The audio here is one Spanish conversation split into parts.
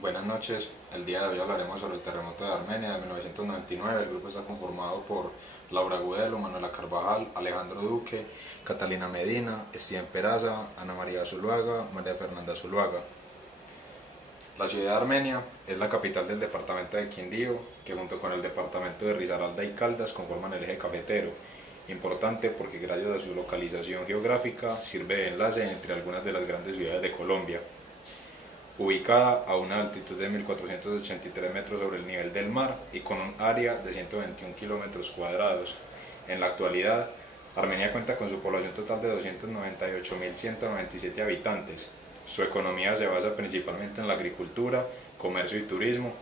Buenas noches, el día de hoy hablaremos sobre el terremoto de Armenia de 1999. El grupo está conformado por Laura Gudelo, Manuela Carvajal, Alejandro Duque, Catalina Medina, Steven Peraza, Ana María Zuluaga, María Fernanda Zuluaga. La ciudad de Armenia es la capital del departamento de Quindío, que junto con el departamento de Risaralda y Caldas conforman el eje cafetero, importante porque gracias a su localización geográfica sirve de enlace entre algunas de las grandes ciudades de Colombia. Ubicada a una altitud de 1.483 metros sobre el nivel del mar y con un área de 121 kilómetros cuadrados. En la actualidad, Armenia cuenta con su población total de 298.197 habitantes. Su economía se basa principalmente en la agricultura, comercio y turismo,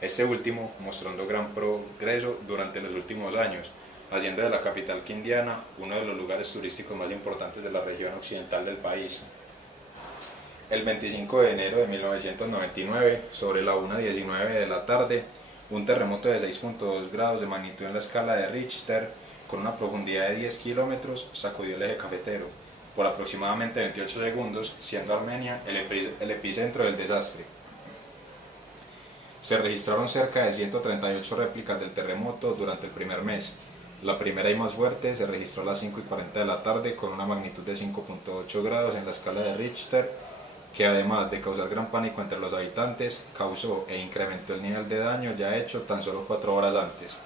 este último mostrando gran progreso durante los últimos años, haciendo de la capital quindiana uno de los lugares turísticos más importantes de la región occidental del país. El 25 de enero de 1999, sobre la 1:19 de la tarde, un terremoto de 6.2 grados de magnitud en la escala de Richter, con una profundidad de 10 kilómetros, sacudió el eje cafetero por aproximadamente 28 segundos, siendo Armenia el epicentro del desastre. Se registraron cerca de 138 réplicas del terremoto durante el primer mes. La primera y más fuerte se registró a las 5:40 de la tarde con una magnitud de 5.8 grados en la escala de Richter, que además de causar gran pánico entre los habitantes, causó e incrementó el nivel de daño ya hecho tan solo 4 horas antes.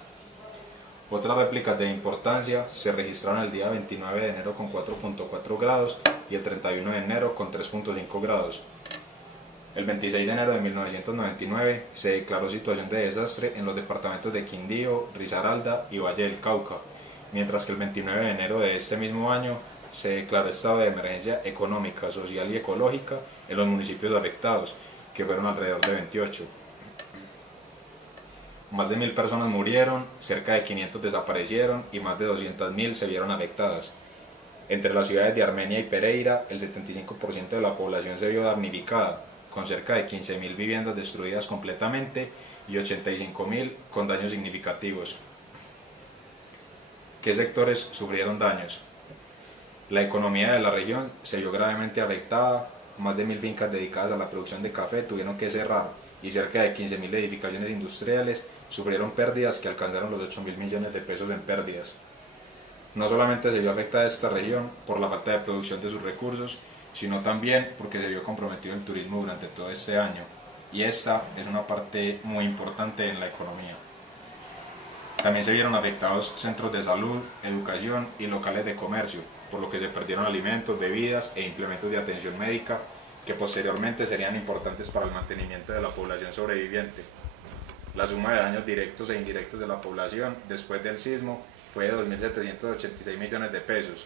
Otras réplicas de importancia se registraron el día 29 de enero con 4.4 grados y el 31 de enero con 3.5 grados. El 26 de enero de 1999 se declaró situación de desastre en los departamentos de Quindío, Risaralda y Valle del Cauca, mientras que el 29 de enero de este mismo año se declaró estado de emergencia económica, social y ecológica en los municipios afectados, que fueron alrededor de 28. Más de 1.000 personas murieron, cerca de 500 desaparecieron y más de 200.000 se vieron afectadas. Entre las ciudades de Armenia y Pereira, el 75% de la población se vio damnificada, con cerca de 15.000 viviendas destruidas completamente y 85.000 con daños significativos. ¿Qué sectores sufrieron daños? La economía de la región se vio gravemente afectada, más de 1.000 fincas dedicadas a la producción de café tuvieron que cerrar y cerca de 15.000 edificaciones industriales sufrieron pérdidas que alcanzaron los 8.000 millones de pesos en pérdidas. No solamente se vio afectada esta región por la falta de producción de sus recursos, sino también porque se vio comprometido el turismo durante todo este año, y esta es una parte muy importante en la economía. También se vieron afectados centros de salud, educación y locales de comercio, por lo que se perdieron alimentos, bebidas e implementos de atención médica que posteriormente serían importantes para el mantenimiento de la población sobreviviente. La suma de daños directos e indirectos de la población después del sismo fue de 2.786 millones de pesos.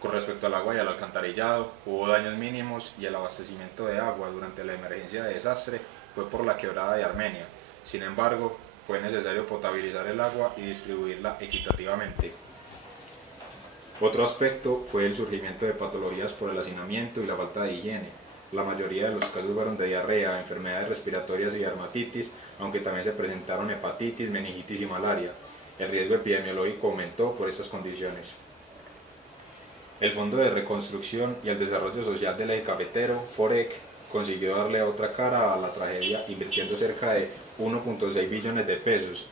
Con respecto al agua y al alcantarillado, hubo daños mínimos y el abastecimiento de agua durante la emergencia de desastre fue por la quebrada de Armenia. Sin embargo, fue necesario potabilizar el agua y distribuirla equitativamente. Otro aspecto fue el surgimiento de patologías por el hacinamiento y la falta de higiene. La mayoría de los casos fueron de diarrea, enfermedades respiratorias y dermatitis, aunque también se presentaron hepatitis, meningitis y malaria. El riesgo epidemiológico aumentó por estas condiciones. El Fondo de Reconstrucción y el Desarrollo Social del Eje Cafetero, FOREC, consiguió darle otra cara a la tragedia invirtiendo cerca de 1.6 billones de pesos.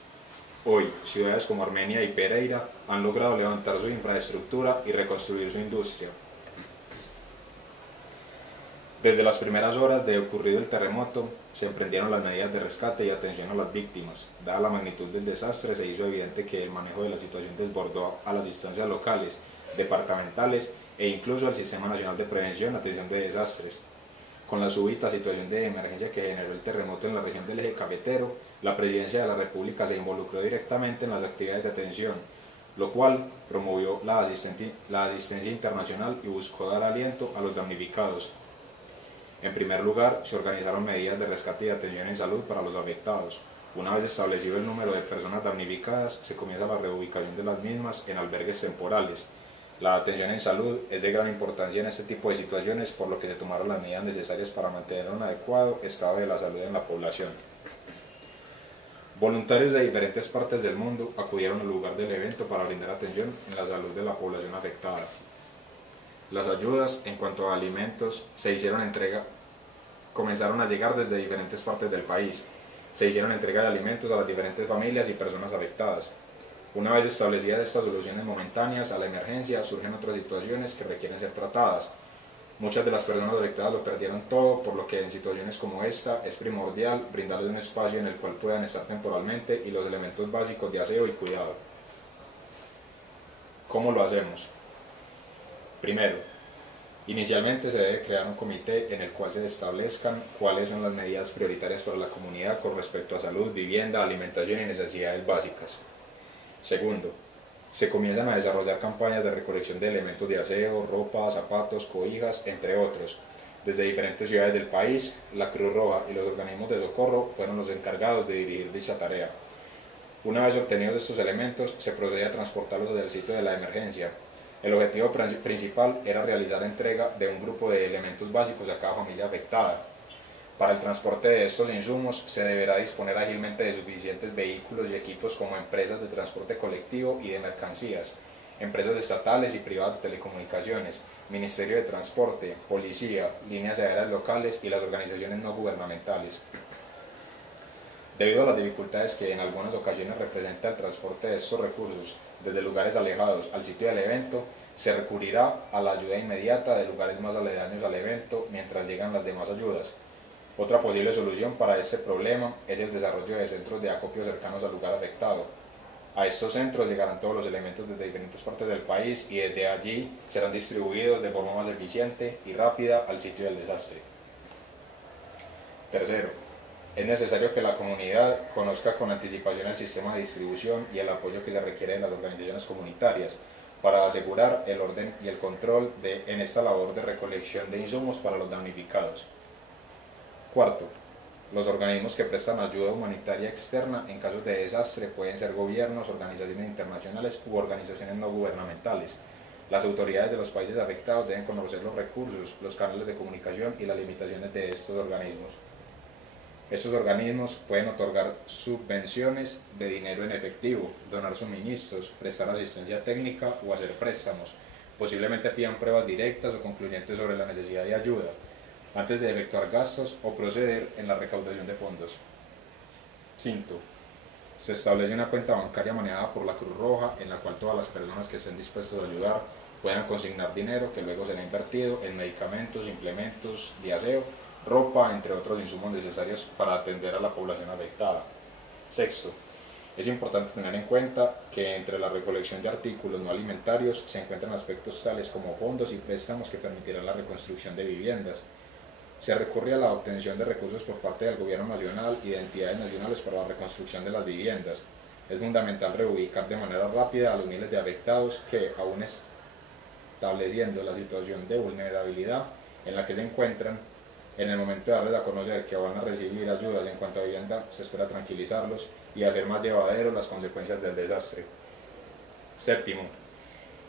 Hoy, ciudades como Armenia y Pereira han logrado levantar su infraestructura y reconstruir su industria. Desde las primeras horas de ocurrido el terremoto, se emprendieron las medidas de rescate y atención a las víctimas. Dada la magnitud del desastre, se hizo evidente que el manejo de la situación desbordó a las instancias locales, departamentales e incluso al Sistema Nacional de Prevención y Atención de Desastres. Con la súbita situación de emergencia que generó el terremoto en la región del eje cafetero, la Presidencia de la República se involucró directamente en las actividades de atención, lo cual promovió la asistencia internacional y buscó dar aliento a los damnificados. En primer lugar, se organizaron medidas de rescate y atención en salud para los afectados. Una vez establecido el número de personas damnificadas, se comienza la reubicación de las mismas en albergues temporales. La atención en salud es de gran importancia en este tipo de situaciones, por lo que se tomaron las medidas necesarias para mantener un adecuado estado de la salud en la población. Voluntarios de diferentes partes del mundo acudieron al lugar del evento para brindar atención en la salud de la población afectada. Las ayudas en cuanto a alimentos se hicieron entrega comenzaron a llegar desde diferentes partes del país. Se hicieron entrega de alimentos a las diferentes familias y personas afectadas. Una vez establecidas estas soluciones momentáneas a la emergencia, surgen otras situaciones que requieren ser tratadas. Muchas de las personas afectadas lo perdieron todo, por lo que en situaciones como esta es primordial brindarles un espacio en el cual puedan estar temporalmente y los elementos básicos de aseo y cuidado. ¿Cómo lo hacemos? Primero, inicialmente se debe crear un comité en el cual se establezcan cuáles son las medidas prioritarias para la comunidad con respecto a salud, vivienda, alimentación y necesidades básicas. Segundo, se comienzan a desarrollar campañas de recolección de elementos de aseo, ropa, zapatos, cobijas, entre otros. Desde diferentes ciudades del país, la Cruz Roja y los organismos de socorro fueron los encargados de dirigir dicha tarea. Una vez obtenidos estos elementos, se procede a transportarlos desde el sitio de la emergencia. El objetivo principal era realizar la entrega de un grupo de elementos básicos a cada familia afectada. Para el transporte de estos insumos se deberá disponer ágilmente de suficientes vehículos y equipos como empresas de transporte colectivo y de mercancías, empresas estatales y privadas de telecomunicaciones, Ministerio de Transporte, Policía, líneas aéreas locales y las organizaciones no gubernamentales. Debido a las dificultades que en algunas ocasiones representa el transporte de estos recursos desde lugares alejados al sitio del evento, se recurrirá a la ayuda inmediata de lugares más aledaños al evento mientras llegan las demás ayudas. Otra posible solución para este problema es el desarrollo de centros de acopio cercanos al lugar afectado. A estos centros llegarán todos los elementos desde diferentes partes del país y desde allí serán distribuidos de forma más eficiente y rápida al sitio del desastre. Tercero, es necesario que la comunidad conozca con anticipación el sistema de distribución y el apoyo que se requiere de las organizaciones comunitarias para asegurar el orden y el control en esta labor de recolección de insumos para los damnificados. Cuarto, los organismos que prestan ayuda humanitaria externa en casos de desastre pueden ser gobiernos, organizaciones internacionales u organizaciones no gubernamentales. Las autoridades de los países afectados deben conocer los recursos, los canales de comunicación y las limitaciones de estos organismos. Estos organismos pueden otorgar subvenciones de dinero en efectivo, donar suministros, prestar asistencia técnica o hacer préstamos. Posiblemente pidan pruebas directas o concluyentes sobre la necesidad de ayuda antes de efectuar gastos o proceder en la recaudación de fondos. Quinto, se establece una cuenta bancaria manejada por la Cruz Roja en la cual todas las personas que estén dispuestas a ayudar puedan consignar dinero que luego será invertido en medicamentos, implementos de aseo, ropa, entre otros insumos necesarios para atender a la población afectada. Sexto, es importante tener en cuenta que entre la recolección de artículos no alimentarios se encuentran aspectos tales como fondos y préstamos que permitirán la reconstrucción de viviendas. Se recurre a la obtención de recursos por parte del gobierno nacional y de entidades nacionales para la reconstrucción de las viviendas. Es fundamental reubicar de manera rápida a los miles de afectados que, aún estableciendo la situación de vulnerabilidad en la que se encuentran, en el momento de darles a conocer que van a recibir ayudas en cuanto a vivienda, se espera tranquilizarlos y hacer más llevaderos las consecuencias del desastre. Séptimo,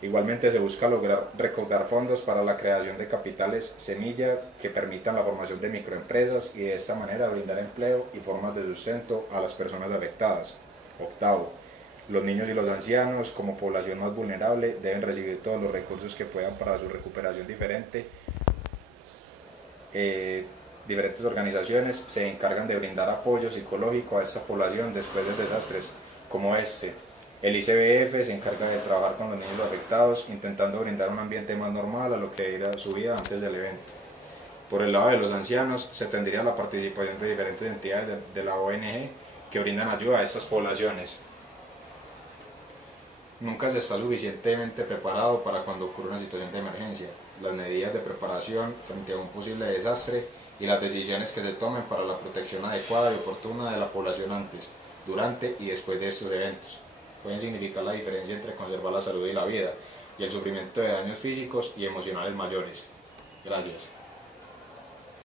igualmente se busca lograr recaudar fondos para la creación de capitales semilla que permitan la formación de microempresas y de esta manera brindar empleo y formas de sustento a las personas afectadas. Octavo, los niños y los ancianos como población más vulnerable deben recibir todos los recursos que puedan para su recuperación diferentes organizaciones se encargan de brindar apoyo psicológico a esta población después de desastres como este. El ICBF se encarga de trabajar con los niños afectados, intentando brindar un ambiente más normal a lo que era su vida antes del evento. Por el lado de los ancianos, se tendría la participación de diferentes entidades de la ONG que brindan ayuda a estas poblaciones. Nunca se está suficientemente preparado para cuando ocurre una situación de emergencia. Las medidas de preparación frente a un posible desastre y las decisiones que se tomen para la protección adecuada y oportuna de la población antes, durante y después de estos eventos pueden significar la diferencia entre conservar la salud y la vida y el sufrimiento de daños físicos y emocionales mayores. Gracias.